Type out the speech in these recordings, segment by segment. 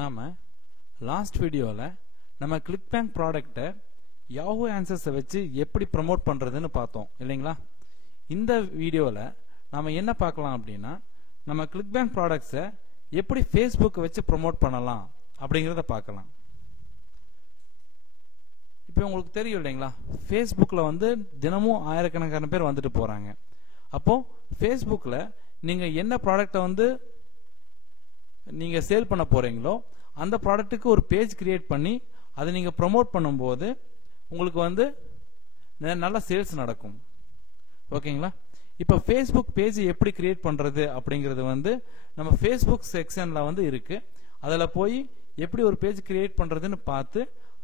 நாம லாஸ்ட் வீடியோல நம்ம கிளிக்பேங்க் ப்ராடக்ட்டை யாஹூ ஆன்சர்ஸை வச்சு எப்படி ப்ரமோட் பண்றதுன்னு பார்த்தோம் இல்லைங்களா? இந்த வீடியோல நாம என்ன பார்க்கலாம் அப்படின்னா, நம்ம கிளிக்பேங்க் ப்ராடக்ட்ஸை எப்படி ஃபேஸ்புக்கை வச்சு ப்ரமோட் பண்ணலாம் அப்படிங்கிறத பார்க்கலாம். இப்போ உங்களுக்கு தெரியும் இல்லைங்களா, ஃபேஸ்புக்கில் வந்து தினமும் ஆயிரக்கணக்கான பேர் வந்துட்டு போகிறாங்க. அப்போது ஃபேஸ்புக்கில் நீங்கள் என்ன ப்ராடக்டை வந்து நீங்கள் சேல் பண்ண போகிறீங்களோ அந்த ப்ராடக்ட்டுக்கு ஒரு பேஜ் கிரியேட் பண்ணி அதை நீங்கள் ப்ரமோட் பண்ணும்போது உங்களுக்கு வந்து நல்ல சேல்ஸ் நடக்கும். ஓகேங்களா? இப்போ ஃபேஸ்புக் பேஜ் எப்படி கிரியேட் பண்ணுறது அப்படிங்கிறது வந்து நம்ம ஃபேஸ்புக் செக்ஷனில் வந்து இருக்குது. அதில் போய் எப்படி ஒரு பேஜ் கிரியேட் பண்ணுறதுன்னு பார்த்து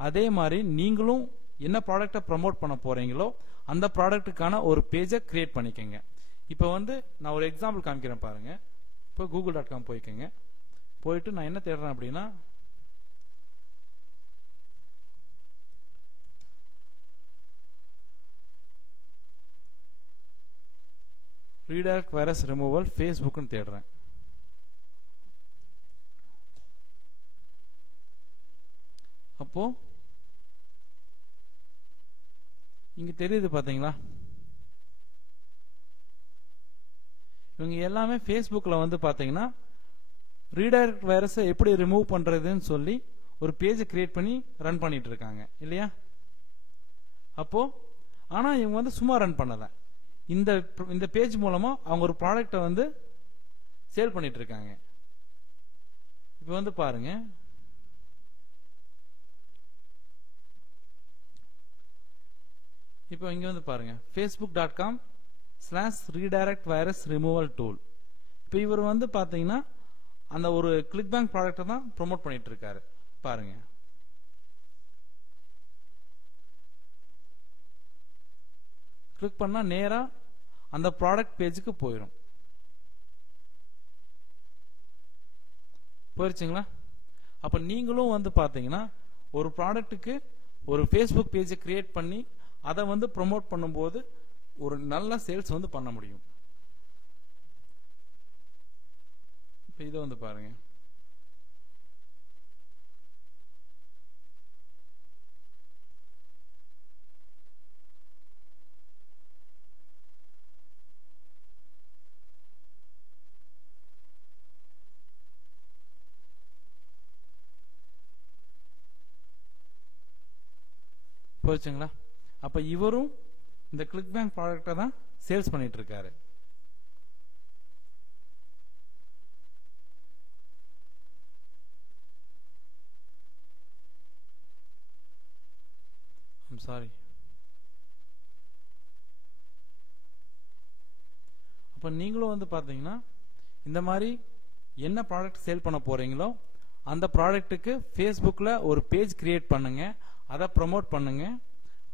அதே மாதிரி நீங்களும் என்ன ப்ராடக்டை ப்ரமோட் பண்ண போகிறீங்களோ அந்த ப்ராடக்ட்டுக்கான ஒரு பேஜை கிரியேட் பண்ணிக்கோங்க. இப்போ வந்து நான் ஒரு எக்ஸாம்பிள் காமிக்கிறேன் பாருங்க. இப்போ google.com போய்க்கோங்க. போயிட்டு நான் என்ன தேடுறேன் அப்படின்னா, ரீடைரக்ட் வைரஸ் ரிமூவல் ஃபேஸ்புக்னு தேடுறேன். அப்போ இங்க தெரியுது பாத்தீங்களா, இவங்க எல்லாமே ஃபேஸ்புக்கில் வந்து பாத்தீங்கன்னா ரீடைரக்ட் வைரஸை எப்படி ரிமூவ் பண்றதுன்னு சொல்லி ஒரு பேஜ் கிரியேட் பண்ணி ரன் பண்ணிட்டு இருக்காங்க இல்லையா? அப்போ ஆனா இவங்க வந்து சும்மா ரன் பண்ணல, இந்த பேஜ் மூலமா அவங்க ஒரு ப்ராடக்டை வந்து சேல் பண்ணிட்டு இருக்காங்க. இப்போ வந்து பாருங்க, இப்போ இங்க வந்து பாருங்க, facebook.com/redirect virus removal tool. இப்போ இவர் வந்து பாத்தீங்கன்னா அந்த ஒரு கிளிக்பேங்க் ப்ராடக்ட்டை தான் ப்ரோமோட் பண்ணிட்டு இருக்காரு பாருங்க. கிளிக் பண்ணா நேரா அந்த ப்ராடக்ட் பேஜுக்கு போயிருச்சுங்களா? அப்ப நீங்களும் வந்து பாத்தீங்கன்னா ஒரு ப்ராடக்ட்டுக்கு ஒரு ஃபேஸ்புக் பேஜை கிரியேட் பண்ணி அதை வந்து ப்ரமோட் பண்ணும்போது ஒரு நல்ல சேல்ஸ் வந்து பண்ண முடியும். இப்போ இதை வந்து பாருங்க, போச்சுங்களா? அப்ப இவரும் இந்த கிளிக்பேங்க் ப்ராடக்ட்டை தான் சேல்ஸ் பண்ணிட்டு இருக்காரு. சாரி. அப்ப நீங்களும் வந்து பாத்தீங்கன்னா இந்த மாதிரி என்ன ப்ராடக்ட் சேல் பண்ண போறீங்களோ அந்த ப்ராடக்ட்டுக்கு ஃபேஸ்புக்ல ஒரு பேஜ் கிரியேட் பண்ணுங்க, அதை ப்ரமோட் பண்ணுங்க.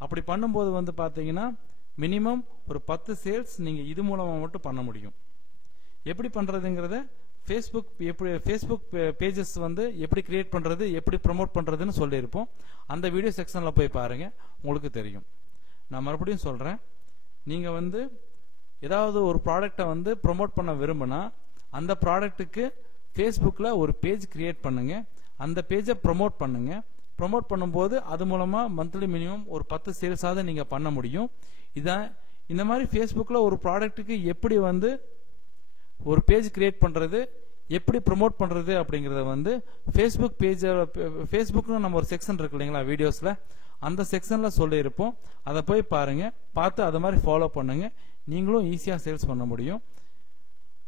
அப்படி பண்ணும்போது வந்து பாத்தீங்கன்னா மினிமம் ஒரு 10 சேல்ஸ் நீங்க இது மூலமா மட்டும் பண்ண முடியும். எப்படி பண்றதுங்கிறத ஃபேஸ்புக் பேஜஸ் வந்து எப்படி கிரியேட் பண்றது, எப்படி ப்ரமோட் பண்றதுன்னு சொல்லியிருப்போம். அந்த வீடியோ செக்ஷன்ல போய் பாருங்க, உங்களுக்கு தெரியும். நான் மறுபடியும் சொல்றேன், நீங்க வந்து ஏதாவது ஒரு ப்ராடக்டை வந்து ப்ரமோட் பண்ண விரும்பினா அந்த ப்ராடக்ட்டுக்கு ஃபேஸ்புக்ல ஒரு பேஜ் கிரியேட் பண்ணுங்க, அந்த பேஜை ப்ரமோட் பண்ணுங்க. ப்ரமோட் பண்ணும்போது அது மூலமா மந்த்லி மினிமம் ஒரு 10 சேல்ஸாவது நீங்க பண்ண முடியும். இதான் இந்த மாதிரி ஃபேஸ்புக்ல ஒரு ப்ராடக்ட்டுக்கு எப்படி வந்து ஒரு பேஜ் கிரியேட் பண்றது, எப்படி ப்ரமோட் பண்றது அப்படிங்கறத வந்து ஃபேஸ்புக்னு நம்ம ஒரு செக்ஷன் இருக்கு இல்லைங்களா வீடியோஸ்ல, அந்த செக்ஷன்ல சொல்லி இருப்போம். அதை போய் பாருங்க, பார்த்து அதை மாதிரி ஃபாலோ பண்ணுங்க. நீங்களும் ஈஸியா சேல்ஸ் பண்ண முடியும்.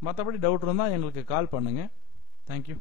மற்றபடி டவுட் இருந்தா எங்களுக்கு கால் பண்ணுங்க. தேங்க்யூ.